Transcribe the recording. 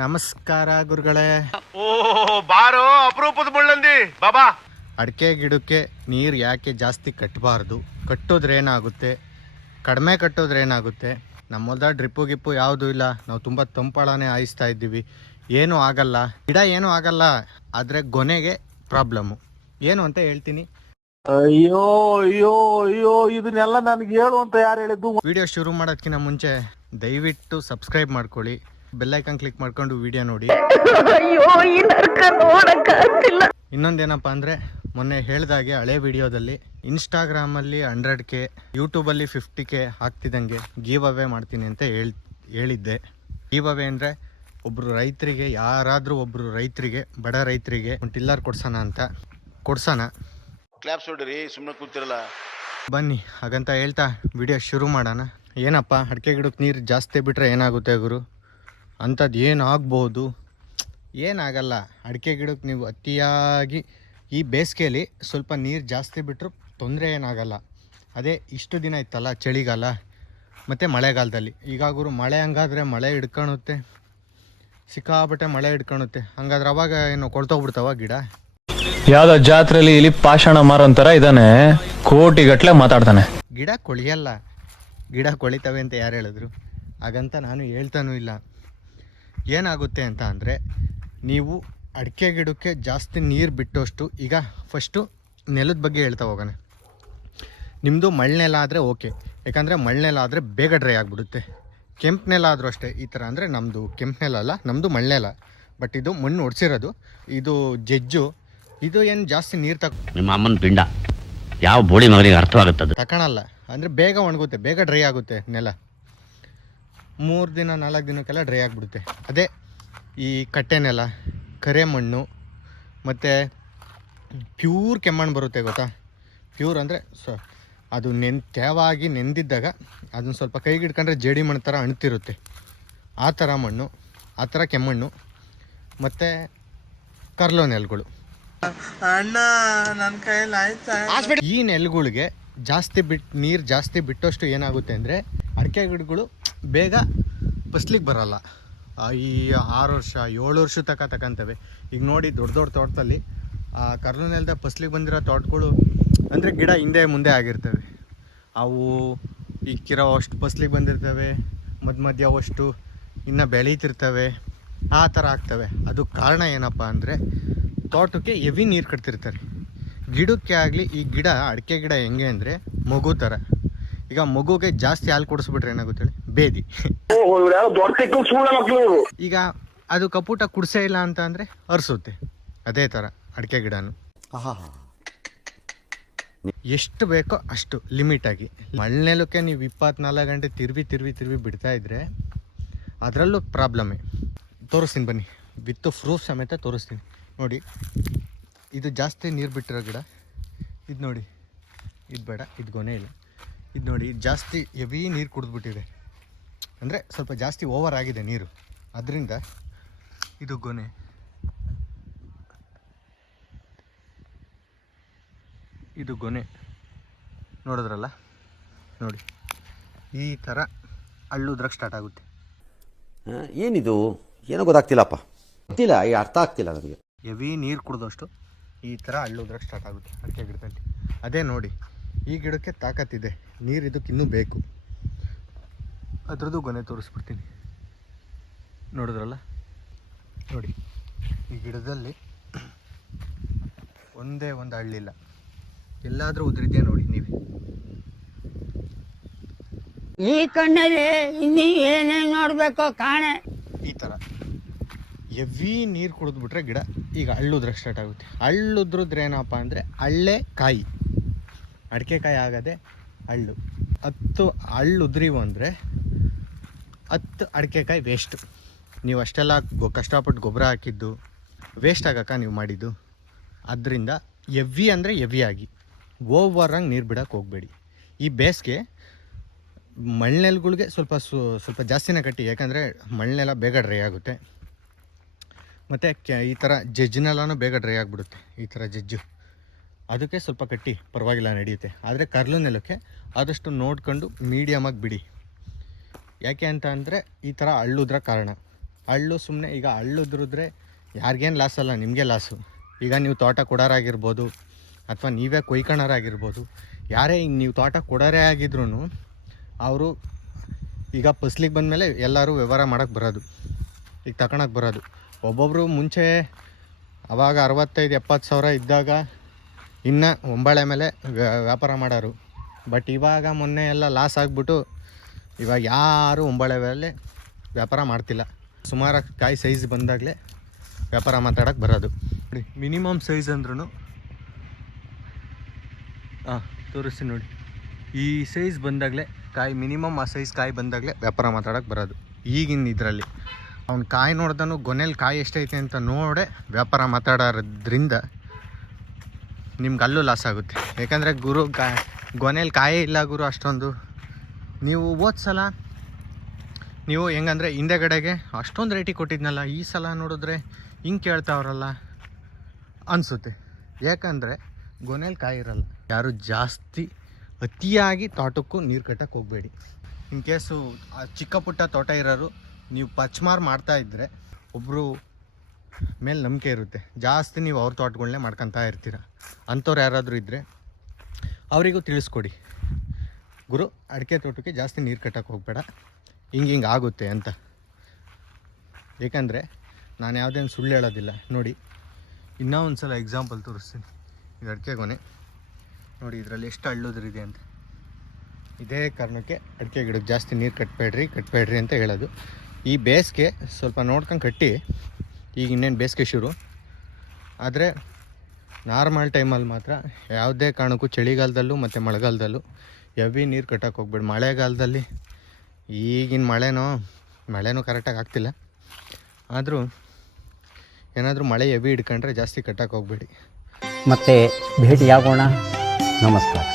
ನಮಸ್ಕಾರ ಗುರುಗಳೇ. ಓ ಬಾರೋ ಅಪರೂಪದ ಮುಳ್ಳಂದಿ ಬಾಬಾ. ಅಡಿಕೆ ಗಿಡಕ್ಕೆ ನೀರು ಯಾಕೆ ಜಾಸ್ತಿ ಕಟ್ಟಬಾರ್ದು, ಕಟ್ಟೋದ್ರೆ ಏನಾಗುತ್ತೆ, ಕಡಿಮೆ ಕಟ್ಟೋದ್ರೆ ಏನಾಗುತ್ತೆ? ನಮ್ಮಲ್ದ ಡ್ರಿಪ್ಪು ಗಿಪ್ಪು ಯಾವುದೂ ಇಲ್ಲ, ನಾವು ತುಂಬ ತಂಪಾಳನೇ ಹಾಯಿಸ್ತಾ ಇದ್ದೀವಿ, ಏನೂ ಆಗಲ್ಲ, ಗಿಡ ಏನೂ ಆಗಲ್ಲ. ಆದರೆ ಗೊನೆಗೆ ಪ್ರಾಬ್ಲಮ್ಮು ಏನು ಅಂತ ಹೇಳ್ತೀನಿ. ಅಯ್ಯೋ ಅಯ್ಯೋ ಅಯ್ಯೋ ಇದನ್ನೆಲ್ಲ ನನಗೆ ಹೇಳು ಅಂತ ಯಾರು ಹೇಳಿದ್ದು? ವಿಡಿಯೋ ಶುರು ಮಾಡೋದಕ್ಕಿಂತ ಮುಂಚೆ ದಯವಿಟ್ಟು ಸಬ್ಸ್ಕ್ರೈಬ್ ಮಾಡ್ಕೊಳ್ಳಿ, ಬೆಲ್ಲೈಕನ್ ಕ್ಲಿಕ್ ಮಾಡ್ಕೊಂಡು ವಿಡಿಯೋ ನೋಡಿ. ಇನ್ನೊಂದೇನಪ್ಪ ಅಂದರೆ, ಮೊನ್ನೆ ಹೇಳ್ದಾಗೆ ಹಳೆ ವಿಡಿಯೋದಲ್ಲಿ ಇನ್ಸ್ಟಾಗ್ರಾಮಲ್ಲಿ 100K, ಯೂಟ್ಯೂಬಲ್ಲಿ 50K ಆಗ್ತಿದ್ದಂಗೆ ಗೀವ್ ಅವೇ ಮಾಡ್ತೀನಿ ಅಂತ ಹೇಳಿದ್ದೆ. ಗೀವ್ ಅವೇ ಅಂದರೆ ಒಬ್ಬರು ರೈತರಿಗೆ, ಯಾರಾದರೂ ಒಬ್ಬರು ರೈತರಿಗೆ, ಬಡ ರೈತರಿಗೆ ಒಂದು ಟಿಲ್ಲರ್ ಕೊಡ್ಸೋಣ ಅಂತ. ಕೊಡ್ಸೋಣ, ಕ್ಲಾಪ್ಸ್ ಹೊಡಿರಿ, ಸುಮ್ಮನೆ ಕೂತಿರಲ್ಲ. ಬನ್ನಿ ಹಾಗಂತ ಹೇಳ್ತಾ ವಿಡಿಯೋ ಶುರು ಮಾಡೋಣ. ಏನಪ್ಪ, ಅಡಿಕೆ ಗಿಡಕ್ಕೆ ನೀರು ಜಾಸ್ತಿ ಬಿಟ್ಟರೆ ಏನಾಗುತ್ತೆ ಗುರು? ಅಂಥದ್ದು ಏನಾಗ್ಬೋದು? ಏನಾಗಲ್ಲ. ಅಡಿಕೆ ಗಿಡಕ್ಕೆ ನೀವು ಅತಿಯಾಗಿ ಈ ಬೇಸಿಗೆಯಲ್ಲಿ ಸ್ವಲ್ಪ ನೀರು ಜಾಸ್ತಿ ಬಿಟ್ಟರು ತೊಂದರೆ ಏನಾಗಲ್ಲ. ಅದೇ ಇಷ್ಟು ದಿನ ಇತ್ತಲ್ಲ ಚಳಿಗಾಲ ಮತ್ತು ಮಳೆಗಾಲದಲ್ಲಿ, ಈಗ ಗುರು ಮಳೆ ಹಂಗಾದ್ರೆ ಮಳೆ ಹಿಡ್ಕೊಳುತ್ತೆ, ಸಿಕ್ಕಾಪಟ್ಟೆ ಮಳೆ ಹಿಡ್ಕೊಳುತ್ತೆ. ಹಂಗಾದ್ರೆ ಅವಾಗ ಏನು ಕೊಳ್ತೋಗ್ಬಿಡ್ತಾವ ಗಿಡ? ಯಾವ್ದೋ ಜಾತ್ರೆಯಲ್ಲಿ ಇಲ್ಲಿ ಪಾಷಾಣ ಮಾರೋಂಥರ ಇದ್ದಾನೆ, ಕೋಟಿಗಟ್ಟಲೆ ಮಾತಾಡ್ತಾನೆ. ಗಿಡ ಕೊಳಿಯಲ್ಲ, ಗಿಡ ಕೊಳಿತವೆ ಅಂತ ಯಾರು ಹೇಳಿದ್ರು? ಹಾಗಂತ ನಾನು ಹೇಳ್ತಾನೂ ಇಲ್ಲ. ಏನಾಗುತ್ತೆ ಅಂತ ಅಂದರೆ, ನೀವು ಅಡಿಕೆ ಗಿಡಕ್ಕೆ ಜಾಸ್ತಿ ನೀರು ಬಿಟ್ಟೋಷ್ಟು, ಈಗ ಫಸ್ಟು ನೆಲದ ಬಗ್ಗೆ ಹೇಳ್ತಾ ಹೋಗೋಣ. ನಿಮ್ಮದು ಮಣ್ಣೆಲ್ಲ ಆದರೆ ಓಕೆ, ಯಾಕಂದರೆ ಮಣ್ಣೆಲ್ಲ ಆದರೆ ಬೇಗ ಡ್ರೈ ಆಗಿಬಿಡುತ್ತೆ. ಕೆಂಪು ನೆಲ ಆದರೂ ಅಷ್ಟೇ. ಈ ಥರ ಅಂದರೆ ನಮ್ಮದು ಕೆಂಪು ನೆಲ ಅಲ್ಲ, ನಮ್ಮದು ಮಣ್ಣೆಲ, ಬಟ್ ಇದು ಮಣ್ಣು ಒಡಿಸಿರೋದು. ಇದು ಜಜ್ಜು, ಇದು ಏನು ಜಾಸ್ತಿ ನೀರು ನಿಮ್ಮ ಅಮ್ಮನ ಪಿಂಡ ಯಾವ ಬೋಳಿ ಮಗನಿಗೆ ಅರ್ಥವಾಗುತ್ತದೆ ತಗೊಳಲ್ಲ. ಅಂದರೆ ಬೇಗ ಒಣಗುತ್ತೆ, ಬೇಗ ಡ್ರೈ ಆಗುತ್ತೆ ನೆಲ. 3 ದಿನ 4 ದಿನಕ್ಕೆಲ್ಲ ಡ್ರೈ ಆಗಿಬಿಡುತ್ತೆ. ಅದೇ ಈ ಕಟ್ಟೆ ನೆಲ, ಕರೆ ಮಣ್ಣು ಮತ್ತು ಪ್ಯೂರ್ ಕೆಮ್ಮಣ್ಣು ಬರುತ್ತೆ, ಗೊತ್ತಾ? ಪ್ಯೂರ್ ಅಂದರೆ ಅದು ತೇವಾಗಿ ನೆಂದಿದ್ದಾಗ ಅದನ್ನು ಸ್ವಲ್ಪ ಕೈಗೆ ಹಿಡ್ಕೊಂಡ್ರೆ ಜೇಡಿ ಮಣ್ಣು ಥರ ಅಣ್ತಿರುತ್ತೆ. ಆ ಥರ ಮಣ್ಣು, ಆ ಥರ ಕೆಮ್ಮಣ್ಣು ಮತ್ತು ಕರ್ಲೋ ನೆಲಗಳು. ಅಣ್ಣ ನನ್ನ ಕೈಯಲ್ಲಿ ಆಯ್ತಾ? ಈ ನೆಲಗಳಿಗೆ ನೀರು ಜಾಸ್ತಿ ಬಿಟ್ಟಷ್ಟು ಏನಾಗುತ್ತೆ ಅಂದರೆ, ಅಡಿಕೆ ಗಿಡಗಳು ಬೇಗ ಫಸ್ಲಿಗೆ ಬರೋಲ್ಲ. ಈ 6 ವರ್ಷ 7 ವರ್ಷ ತಗೊಂತವೆ. ಈಗ ನೋಡಿ, ದೊಡ್ಡ ದೊಡ್ಡ ತೋಟದಲ್ಲಿ ಆ ಕರ್ಲು ನೆಲದ ಫಸ್ಲಿಗೆ ಬಂದಿರೋ ತೋಟಗಳು ಅಂದರೆ ಗಿಡ ಹಿಂದೆ ಮುಂದೆ ಆಗಿರ್ತವೆ. ಅವು ಈಗ ಕಿರೋ ಅಷ್ಟು ಫಸ್ಲಿಗೆ ಬಂದಿರ್ತವೆ, ಮಧ್ಯ ಅಷ್ಟು ಇನ್ನು ಬೆಳೀತಿರ್ತವೆ, ಆ ಥರ ಆಗ್ತವೆ. ಅದು ಕಾರಣ ಏನಪ್ಪ ಅಂದರೆ, ತೋಟಕ್ಕೆ ಹೆವಿ ನೀರು ಕಟ್ತಿರ್ತಾರೆ. ಗಿಡಕ್ಕೆ ಆಗಲಿ, ಈ ಗಿಡ ಅಡಿಕೆ ಗಿಡ ಹೆಂಗೆ ಅಂದರೆ ಮಗು ಥರ. ಈಗ ಮಗುಗೆ ಜಾಸ್ತಿ ಹಾಲು ಕುಡಿಸ್ಬಿಟ್ರೆ ಏನಾಗುತ್ತೆ ಹೇಳಿ? ಬೇದಿ. ಈಗ ಅದು ಕಪೂಟ ಕುಡಿಸೇ ಇಲ್ಲ ಅಂತ ಅಂದರೆ ಅರ್ಸುತ್ತೆ. ಅದೇ ಥರ ಅಡಿಕೆ ಗಿಡನು ಎಷ್ಟು ಬೇಕೋ ಅಷ್ಟು ಲಿಮಿಟಾಗಿ. ಮಣ್ಣೆಲಕ್ಕೆ ನೀವು 24 ಗಂಟೆ ತಿರುವಿ ಬಿಡ್ತಾ ಇದ್ರೆ ಅದರಲ್ಲೂ ಪ್ರಾಬ್ಲಮ್ಮೇ. ತೋರಿಸ್ತೀನಿ ಬನ್ನಿ, ವಿತ್ ಪ್ರೂಫ್ ಸಮೇತ ತೋರಿಸ್ತೀನಿ. ನೋಡಿ, ಇದು ಜಾಸ್ತಿ ನೀರು ಬಿಟ್ಟಿರೋ ಗಿಡ. ಇದು ನೋಡಿ, ಇದು ಬೇಡ, ಇದು ಗೊನೆ ಇಲ್ಲ. ಇದು ನೋಡಿ, ಜಾಸ್ತಿ ಹೆವಿ ನೀರು ಕುಡಿದ್ಬಿಟ್ಟಿದೆ, ಅಂದರೆ ಸ್ವಲ್ಪ ಜಾಸ್ತಿ ಓವರ್ ಆಗಿದೆ ನೀರು, ಅದರಿಂದ ಇದು ಗೊನೆ. ಇದು ಗೊನೆ ನೋಡಿದ್ರಲ್ಲ, ನೋಡಿ ಈ ಥರ ಅಳ್ಳುದ್ರಕ್ಕೆ ಸ್ಟಾರ್ಟ್ ಆಗುತ್ತೆ. ಏನಿದು ಏನೋ ಗೊತ್ತಾಗ್ತಿಲ್ಲಪ್ಪ, ಗೊತ್ತಿಲ್ಲ, ಈ ಅರ್ಥ ಆಗ್ತಿಲ್ಲ ನನಗೆ. ಹೆವಿ ನೀರು ಕುಡಿದಷ್ಟು ಈ ಥರ ಅಳ್ಳುದ್ರಕ್ಕೆ ಸ್ಟಾರ್ಟ್ ಆಗುತ್ತೆ ಅಡಿಕೆ ಗಿಡದಲ್ಲಿ. ಅದೇ ನೋಡಿ, ಈ ಗಿಡಕ್ಕೆ ತಾಕತ್ತಿದೆ, ನೀರು ಇದಕ್ಕೆ ಇನ್ನೂ ಬೇಕು. ಅದ್ರದ್ದು ಗೊನೆ ತೋರಿಸ್ಬಿಡ್ತೀನಿ. ನೋಡಿದ್ರಲ್ಲ, ನೋಡಿ ಈ ಗಿಡದಲ್ಲಿ ಒಂದೇ ಒಂದು ಹಳ್ಳಿಲ್ಲ, ಎಲ್ಲಾದರೂ ಉದ್ರಿದ್ಯಾ ನೋಡಿ ನೀವು. ಈ ಕಣ್ಣಲ್ಲಿ ಇನ್ನೂ ಏನೇನು ನೋಡಬೇಕೋ ಕಾಣೆ. ಈ ಥರ ಹೆವಿ ನೀರು ಕುಡಿದ್ಬಿಟ್ರೆ ಗಿಡ ಈಗ ಹಳ್ಳುದ್ರಕ್ಕೆ ಸ್ಟಾರ್ಟ್ ಆಗುತ್ತೆ. ಹಳ್ಳುದ್ರದ್ರೆ ಏನಪ್ಪ ಅಂದರೆ ಹಳ್ಳೆ ಕಾಯಿ, ಅಡಿಕೆ ಕಾಯಿ ಆಗದೆ ಹಳ್ಳು. 10 ಹಳ್ಳುದ್ರಿವು ಅಂದರೆ 10 ಅಡಿಕೆಕಾಯಿ ವೇಸ್ಟು. ನೀವು ಅಷ್ಟೆಲ್ಲ ಕಷ್ಟಪಟ್ಟು ಗೊಬ್ಬರ ಹಾಕಿದ್ದು ವೇಸ್ಟ್ ಆಗಕ್ಕ ನೀವು ಮಾಡಿದ್ದು. ಅದರಿಂದ ಹೆವಿ ಅಂದರೆ ಹೆವಿಯಾಗಿ ಓವರಾಗಿ ನೀರು ಬಿಡೋಕ್ಕೆ ಹೋಗಬೇಡಿ. ಈ ಬೇಸಿಗೆ ಮಣ್ಣೆಲ್ಗಳಿಗೆ ಸ್ವಲ್ಪ ಜಾಸ್ತಿನೇ ಕಟ್ಟಿ, ಯಾಕಂದರೆ ಮಣ್ಣೆಲ್ಲ ಬೇಗ ಡ್ರೈ ಆಗುತ್ತೆ. ಮತ್ತು ಈ ಥರ ಜಜ್ಜಿನೆಲ್ಲನೂ ಬೇಗ ಡ್ರೈ ಆಗಿಬಿಡುತ್ತೆ. ಈ ಥರ ಜಜ್ಜು ಅದಕ್ಕೆ ಸ್ವಲ್ಪ ಕಟ್ಟಿ, ಪರವಾಗಿಲ್ಲ, ನಡೆಯುತ್ತೆ. ಆದರೆ ಕರ್ಲು ನೆಲಕ್ಕೆ ಆದಷ್ಟು ನೋಡ್ಕೊಂಡು ಮೀಡಿಯಮಾಗಿ ಬಿಡಿ. ಯಾಕೆ ಅಂತ ಅಂದರೆ ಈ ಥರ ಹಳ್ಳುದ್ರ ಕಾರಣ. ಹಳ್ಳು ಸುಮ್ಮನೆ ಈಗ ಹಳ್ಳು ಉದುರಿದ್ರೆ ಯಾರಿಗೇನು ಲಾಸ್ ಅಲ್ಲ, ನಿಮಗೆ ಲಾಸು. ಈಗ ನೀವು ತೋಟ ಕೊಡೋರಾಗಿರ್ಬೋದು ಅಥವಾ ನೀವೇ ಕೊಯ್ಕೊಳೋರಾಗಿರ್ಬೋದು, ಯಾರೇ ಈಗ ನೀವು ತೋಟ ಕೊಡೋರೇ ಆಗಿದ್ರು ಅವರು ಈಗ ಫಸ್ಲಿಗೆ ಬಂದಮೇಲೆ ಎಲ್ಲರೂ ವ್ಯವಹಾರ ಮಾಡೋಕ್ಕೆ ಬರೋದು, ಈಗ ತಗೊಳಕ್ಕೆ ಬರೋದು. ಒಬ್ಬೊಬ್ಬರು ಮುಂಚೆ ಅವಾಗ 65-70 ಸಾವಿರ ಇದ್ದಾಗ ಇನ್ನು ಒಂಬಳೆ ಮೇಲೆ ವ್ಯಾಪಾರ ಮಾಡೋರು. ಬಟ್ ಇವಾಗ ಮೊನ್ನೆ ಎಲ್ಲ ಲಾಸ್ ಆಗಿಬಿಟ್ಟು ಇವಾಗ ಯಾರು ಒಂಬಳೆ ಮೇಲೆ ವ್ಯಾಪಾರ ಮಾಡ್ತಿಲ್ಲ. ಸುಮಾರು ಕಾಯಿ ಸೈಜ್ ಬಂದಾಗಲೇ ವ್ಯಾಪಾರ ಮಾತಾಡೋಕ್ಕೆ ಬರೋದು. ನೋಡಿ ಮಿನಿಮಮ್ ಸೈಜ್ ಅಂದ್ರೂ ತೋರಿಸ್ತೀನಿ ನೋಡಿ, ಈ ಸೈಜ್ ಬಂದಾಗಲೇ ಕಾಯಿ ಮಿನಿಮಮ್ ಆ ಸೈಜ್ ಕಾಯಿ ಬಂದಾಗಲೇ ವ್ಯಾಪಾರ ಮಾತಾಡೋಕ್ಕೆ ಬರೋದು. ಈಗಿನ ಇದರಲ್ಲಿ ಅವ್ನು ಕಾಯಿ ನೋಡ್ದನು ಗೊನೆಯಲ್ಲಿ ಕಾಯಿ ಎಷ್ಟೈತೆ ಅಂತ ನೋಡೇ ವ್ಯಾಪಾರ ಮಾತಾಡೋದ್ರಿಂದ ನಿಮ್ಗೆ ಅಲ್ಲೂ ಲಾಸ್ ಆಗುತ್ತೆ. ಯಾಕಂದರೆ ಗೊನೆಯಲ್ಲಿ ಕಾಯೇ ಇಲ್ಲ ಗುರು ಅಷ್ಟೊಂದು. ನೀವು ಹೋದ ಸಲ ನೀವು ಹೆಂಗಂದರೆ ಹಿಂದೆಗಡೆಗೆ ಅಷ್ಟೊಂದು ರೇಟಿಗೆ ಕೊಟ್ಟಿದ್ನಲ್ಲ, ಈ ಸಲ ನೋಡಿದ್ರೆ ಹಿಂಗೆ ಕೇಳ್ತಾವ್ರಲ್ಲ ಅನಿಸುತ್ತೆ. ಯಾಕಂದರೆ ಗೊನೆಯಲ್ಲಿ ಕಾಯಿ ಇರಲ್ಲ. ಯಾರು ಜಾಸ್ತಿ ಅತಿಯಾಗಿ ತೋಟಕ್ಕೂ ನೀರು ಕಟ್ಟಕ್ಕೆ ಹೋಗಬೇಡಿ. ಇನ್ ಕೇಸು ಚಿಕ್ಕ ಪುಟ್ಟ ತೋಟ ಇರೋರು ನೀವು ಪಚ್ಮಾರ್ ಮಾಡ್ತಾಯಿದ್ರೆ ಒಬ್ಬರು ಮೇಲೆ ನಂಬಿಕೆ ಇರುತ್ತೆ, ಜಾಸ್ತಿ ನೀವು ಅವ್ರ ತೋಟಗಳನ್ನೇ ಮಾಡ್ಕೊತಾ ಇರ್ತೀರ. ಅಂಥವ್ರು ಯಾರಾದರೂ ಇದ್ದರೆ ಅವರಿಗೂ ತಿಳಿಸ್ಕೊಡಿ, ಗುರು ಅಡಿಕೆ ತೋಟಕ್ಕೆ ಜಾಸ್ತಿ ನೀರು ಕಟ್ಟಕ್ಕೆ ಹೋಗಬೇಡ, ಹಿಂಗೆ ಆಗುತ್ತೆ ಅಂತ. ಏಕೆಂದರೆ ನಾನು ಯಾವುದೇನು ಸುಳ್ಳು ಹೇಳೋದಿಲ್ಲ. ನೋಡಿ ಇನ್ನೂ ಒಂದು ಸಲ ಎಕ್ಸಾಂಪಲ್ ತೋರಿಸ್ತೀನಿ. ಇದು ಅಡಿಕೆ ಗೊನೆ ನೋಡಿ, ಇದರಲ್ಲಿ ಎಷ್ಟು ಹಳ್ಳುದ್ರಿದೆ ಅಂತ. ಇದೇ ಕಾರಣಕ್ಕೆ ಅಡಿಕೆ ಗಿಡಕ್ಕೆ ಜಾಸ್ತಿ ನೀರು ಕಟ್ಟಬೇಡ್ರಿ ಅಂತ ಹೇಳೋದು. ಈ ಬೇಸಿಗೆ ಸ್ವಲ್ಪ ನೋಡ್ಕೊಂಡು ಕಟ್ಟಿ. ಈಗ ಇನ್ನೇನು ಬೇಸಿಗೆ ಶುರು ಆದರೆ ನಾರ್ಮಲ್ ಟೈಮಲ್ಲಿ ಮಾತ್ರ ಯಾವುದೇ ಕಾರಣಕ್ಕೂ ಚಳಿಗಾಲದಲ್ಲೂ ಮತ್ತು ಮಳೆಗಾಲದಲ್ಲೂ ಹೆವಿ ನೀರು ಕಟ್ಟಕ್ಕೆ ಹೋಗ್ಬೇಡಿ. ಮಳೆಗಾಲದಲ್ಲಿ ಈಗಿನ ಮಳೆನೂ ಕರೆಕ್ಟಾಗಿ ಆಗ್ತಿಲ್ಲ, ಆದರೂ ಏನಾದರೂ ಮಳೆ ಹೆವಿ ಹಿಡ್ಕೊಂಡ್ರೆ ಜಾಸ್ತಿ ಕಟ್ಟಕ್ಕೆ ಹೋಗ್ಬೇಡಿ. ಮತ್ತೆ ಭೇಟಿಯಾಗೋಣ. ನಮಸ್ಕಾರ.